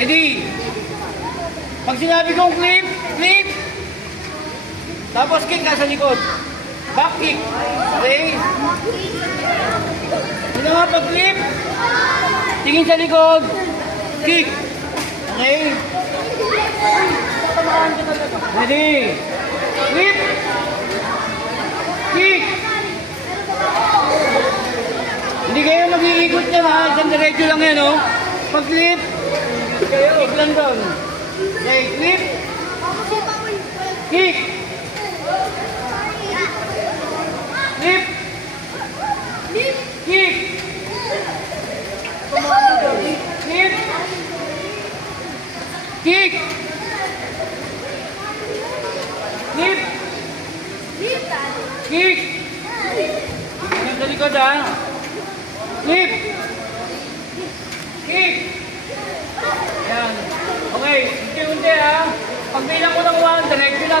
Ready? Pag sinabi kong clip, clip. Tapos kick ka sa likod. Back kick. Okay? Hindi nga pag clip. Tingin sa likod. Kick. Okay? Ready? Clip. Kick. Hindi kayo mag-iikot niya ha. Isang diretso lang yan oh. Pag clip. Kick lang doon. Okay, clip. Kick. Clip. Kick. Clip. Kick. Clip. Kick. Hanggang sa likod ha. Clip. Kick. Yan. Okay, unti-unti ha. Pag bilang ko ng 1, diretso na.